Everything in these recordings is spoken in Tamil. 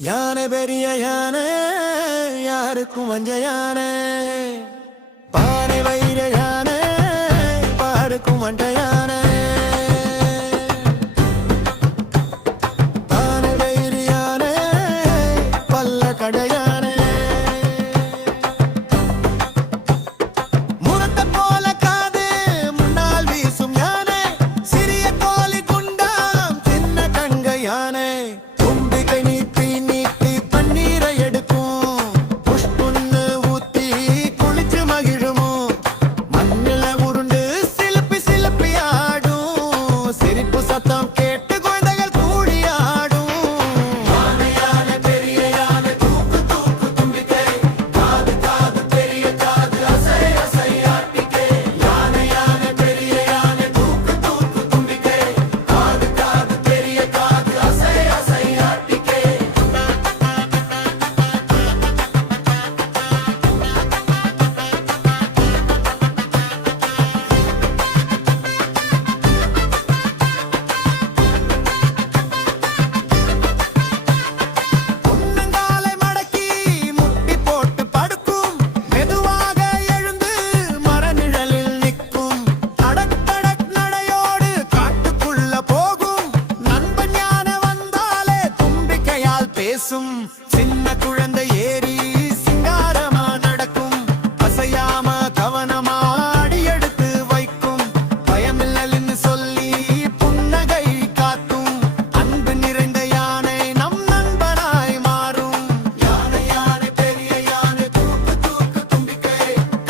யானை பெரிய யானை யாருக்கும் வஞ்ச யானை பானை வைர யானை பாருக்கும் வண்ட யானை பானை வைர யானை பல்ல கடை யானை முரட்ட போல காது முன்னால் வீசும் யானை சிறிய கோழி குண்டாம் சின்ன கங்க யானை தும்பிக்கை நீட்டி நீட்டி தண்ணீரை எடுக்கும் புஷ்புன்னு ஊத்தி குளிச்சு மகிழுமோ மண்ணில உருண்டு சிலுப்பி சிலுப்பி ஆடும் சிரிப்பு சத்தம் கேட்டு குழந்தைகள் கூடி ஆடும் யானை யானை பெரிய யானை தூக்கு தூக்கு தும்பிக்கை காது காது பெரிய காது அசை அசை ஆட்டிக்கை யானை யானை பெரிய யானை தூக்கு தூக்கு தும்பிக்கை காது காது பெரிய காது அசை அசை ஆட்டிக்கை முன்னங்காலை மடக்கி முட்டி போட்டு படுக்கும் மெதுவாக எழுந்து மரநிழலில் நிற்கும் தடக் தடக் நடையோடு காட்டுக்குள்ள போகும் நண்பன் யானை வந்தாலே தும்பிக்கையால் பேசும் சின்ன குழந்தை ஏறி சிங்காரமா நடக்கும் அசையாம கவனமா அடி எடுத்து வைக்கும் பயமில்லன்னு சொல்லி புன்னகை காட்டும் அன்பு நிறைந்த யானை நம் நண்பனாய் மாறும் யானை யானை பெரிய யானை தூக்கு தூக்கு தும்பிக்கை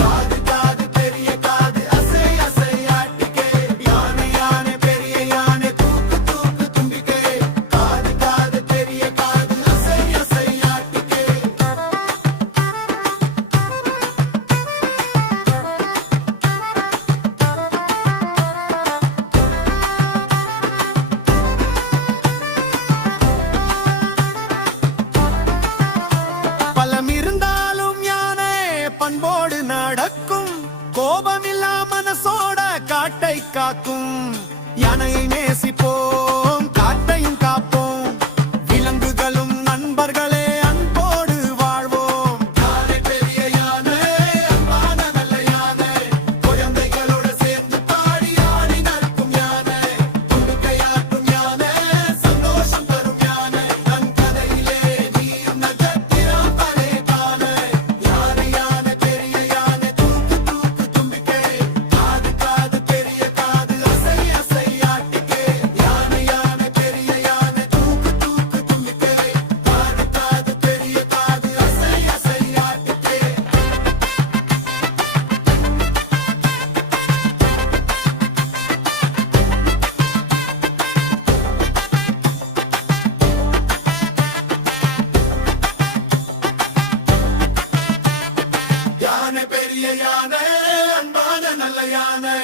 காது காது பெரிய காது அசை அசை ஆட்டிக்கை யானை யானை பெரிய யானை தூக்கு தூக்கு தும்பிக்கை காது காது பெரிய காது அசை அசை ஆட்டிக்கை பலம் இருந்தாலும் யானை பண்போடு நடக்கும் கோபமில்லா மனசோட காட்டை காக்கும் யானையை நேசிப்போம் காட்டையும் காப்போம் விலங்குகளும் நண்பர்களே அன்போடு வாழ்வோம் யானை பெரிய யானை அன்பான நல்ல யானை குழந்தைகளோட சேர்ந்து பாடி ஆடி நடக்கும் யானை தும்பிக்கையாட்டும் யானை சந்தோஷம் தரும் யானை தன் கதையிலே நீயும் நட்சத்திரம் பலே பானை யானை யானை பெரிய யானை தூக்கு தூக்கு தும்பிக்கை காது காது பெரிய காது அசை அசை ஆட்டிக்கை யானை யானை பெரிய யானை தூக்கு தூக்கு தும்பிக்கை காது காது பெரிய காது அசை அசை ஆட்டிக்கை யானை பெரிய யானை அன்பான நல்ல யானை